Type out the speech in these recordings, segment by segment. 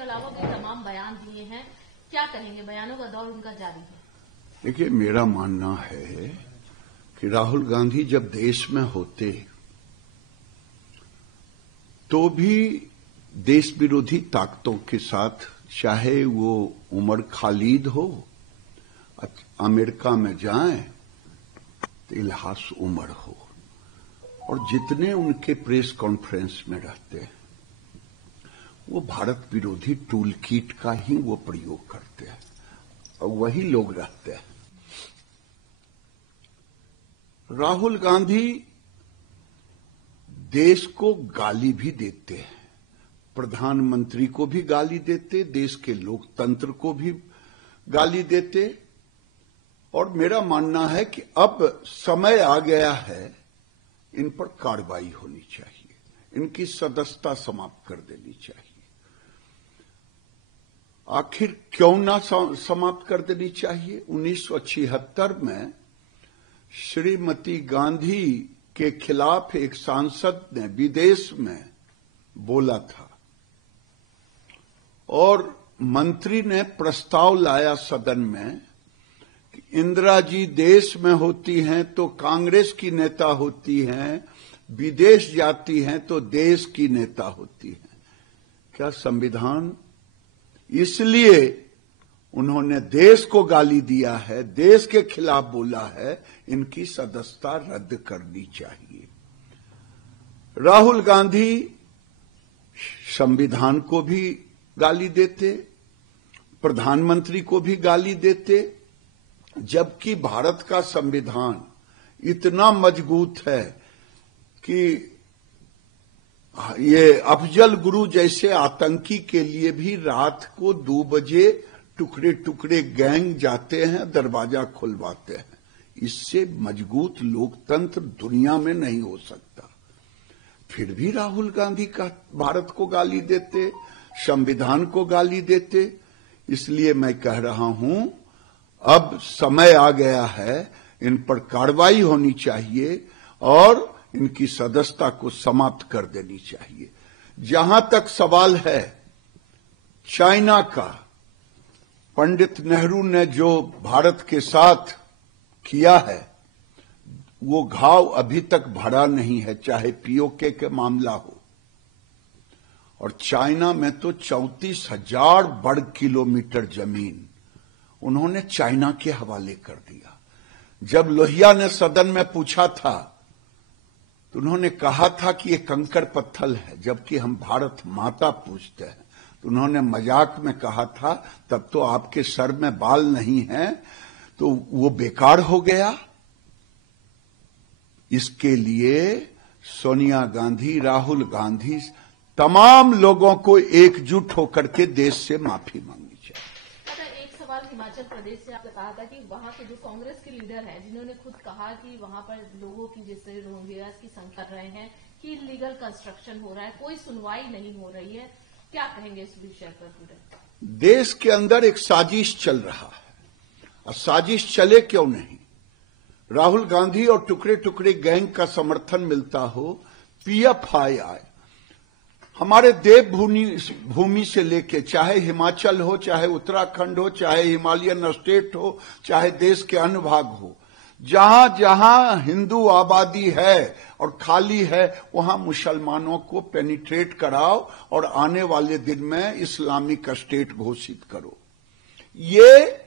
अलावा भी तमाम बयान दिए हैं, क्या कहेंगे? बयानों का दौर उनका जारी है। देखिए, मेरा मानना है कि राहुल गांधी जब देश में होते तो भी देश विरोधी ताकतों के साथ, चाहे वो उमर खालिद हो, अमेरिका में जाएं तो इल्हास उमर हो, और जितने उनके प्रेस कॉन्फ्रेंस में रहते हैं वो भारत विरोधी टूल किट का ही वो प्रयोग करते हैं और वही लोग रहते हैं। राहुल गांधी देश को गाली भी देते हैं, प्रधानमंत्री को भी गाली देते, देश के लोकतंत्र को भी गाली देते, और मेरा मानना है कि अब समय आ गया है इन पर कार्रवाई होनी चाहिए, इनकी सदस्यता समाप्त कर देनी चाहिए। आखिर क्यों ना समाप्त कर देनी चाहिए? 1976 में श्रीमती गांधी के खिलाफ एक सांसद ने विदेश में बोला था और मंत्री ने प्रस्ताव लाया सदन में कि इंदिरा जी देश में होती हैं तो कांग्रेस की नेता होती हैं, विदेश जाती हैं तो देश की नेता होती हैं। क्या संविधान? इसलिए उन्होंने देश को गाली दिया है, देश के खिलाफ बोला है, इनकी सदस्यता रद्द करनी चाहिए। राहुल गांधी संविधान को भी गाली देते, प्रधानमंत्री को भी गाली देते, जबकि भारत का संविधान इतना मजबूत है कि ये अफजल गुरु जैसे आतंकी के लिए भी रात को 2 बजे टुकड़े टुकड़े गैंग जाते हैं, दरवाजा खुलवाते हैं। इससे मजबूत लोकतंत्र दुनिया में नहीं हो सकता। फिर भी राहुल गांधी का भारत को गाली देते, संविधान को गाली देते। इसलिए मैं कह रहा हूं, अब समय आ गया है, इन पर कार्रवाई होनी चाहिए और इनकी सदस्यता को समाप्त कर देनी चाहिए। जहां तक सवाल है चाइना का, पंडित नेहरू ने जो भारत के साथ किया है वो घाव अभी तक भरा नहीं है, चाहे पीओके के मामला हो। और चाइना में तो 34,000 वर्ग किलोमीटर जमीन उन्होंने चाइना के हवाले कर दिया। जब लोहिया ने सदन में पूछा था तो उन्होंने कहा था कि ये कंकड़ पत्थर है, जबकि हम भारत माता पूजते हैं। तो उन्होंने मजाक में कहा था तब तो आपके सर में बाल नहीं हैं, तो वो बेकार हो गया। इसके लिए सोनिया गांधी, राहुल गांधी, तमाम लोगों को एकजुट होकर के देश से माफी मांगनी चाहिए। एक सवाल हिमाचल प्रदेश से आपने कहा था कि वहां के जो कांग्रेस के लीडर हैं, जिन्होंने खुद कहा कि वहां पर लोगों की, जैसे रोहिंग्यास की संख्या कर रहे हैं कि इलीगल कंस्ट्रक्शन हो रहा है, कोई सुनवाई नहीं हो रही है, क्या कहेंगे इस विषय पर? पूरे देश के अंदर एक साजिश चल रहा है, और साजिश चले क्यों नहीं? राहुल गांधी और टुकड़े टुकड़े गैंग का समर्थन मिलता हो, पीएफआई हमारे देवभूमि से लेके, चाहे हिमाचल हो, चाहे उत्तराखंड हो, चाहे हिमालयन स्टेट हो, चाहे देश के अन्य भाग हो, जहां जहां हिंदू आबादी है और खाली है, वहां मुसलमानों को पेनिट्रेट कराओ और आने वाले दिन में इस्लामिक स्टेट घोषित करो। ये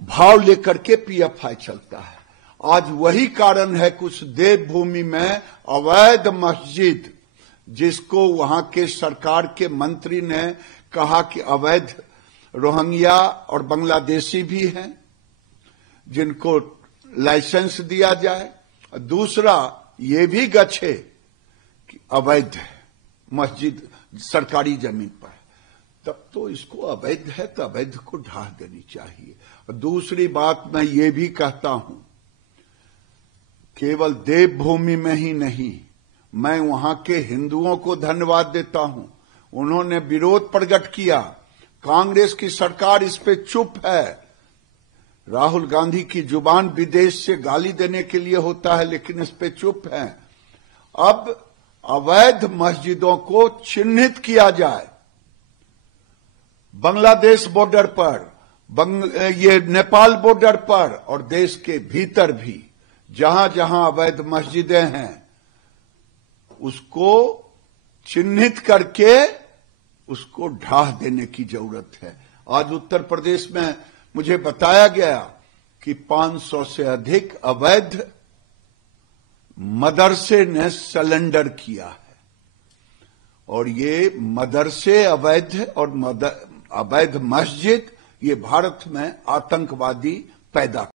भाव लेकर के पीएफआई चलता है। आज वही कारण है कुछ देवभूमि में अवैध मस्जिद, जिसको वहां के सरकार के मंत्री ने कहा कि अवैध रोहिंग्या और बांग्लादेशी भी हैं, जिनको लाइसेंस दिया जाए। दूसरा ये भी गच्छे कि अवैध है मस्जिद सरकारी जमीन पर, तब तो इसको अवैध है तो अवैध को ढा देनी चाहिए। और दूसरी बात मैं ये भी कहता हूं, केवल देवभूमि में ही नहीं, मैं वहां के हिंदुओं को धन्यवाद देता हूं, उन्होंने विरोध प्रकट किया। कांग्रेस की सरकार इस पे चुप है। राहुल गांधी की जुबान विदेश से गाली देने के लिए होता है, लेकिन इस पे चुप है। अब अवैध मस्जिदों को चिन्हित किया जाए, बांग्लादेश बॉर्डर पर, ये नेपाल बॉर्डर पर और देश के भीतर भी जहां जहां अवैध मस्जिदें हैं उसको चिन्हित करके उसको ढाह देने की जरूरत है। आज उत्तर प्रदेश में मुझे बताया गया कि 500 से अधिक अवैध मदरसे ने सरेंडर किया है और ये मदरसे अवैध और अवैध मस्जिद ये भारत में आतंकवादी पैदा